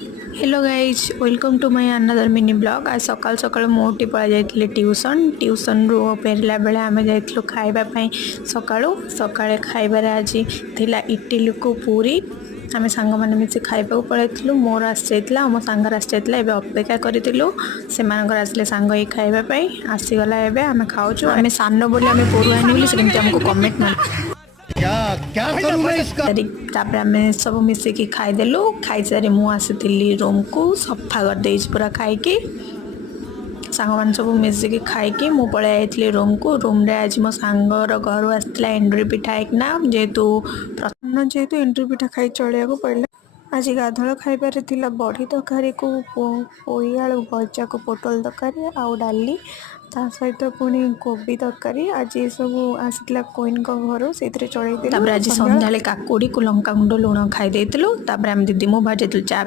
Hello guys welcome to my another mini blog. आज सकाल सकाल मोटी पड़ा जाइए ट्यूशन रू फेरला बेले आम जाइलु खावाई सकाळु सकाळे खाइबार आज थिला इडली को पूरी आम सांग मैंने मिसी खाइबा पलैलु मोर आसी मो सांगर आसी अपेक्षा करूँ से आसिले सांग ही खाइबापी आसीगला आम खाऊँ आम सान बोली आम पढ़ुआ बोली से आमको कमेंट मार क्या क्या करूं मैं इसका। तापर आम सब मिसिकी खाईदेलु खाई सारी मु आसी रूम को सफा कर दे पूरा खाई सांग मान सब मिसिकी खाई मु पलि आई रूम को रूम रे आज मो सांगर घर आसाला एंड्री पिठा एक जेहेतु प्रथम जेहेतु एंड्री पिठा खाई चलिया पड़े आज गाधल खाइबार थिला बड़ी तरकारी को पोई आलू भजा को पोटल तरकारी आउ डाली ता सहित पुणी कोबी तरकारी आज सब आसाला कोइन घर से चल आज संध्या काकुड़ी को लंका गुंड लुण खाई आम दीदी मु भाजी चा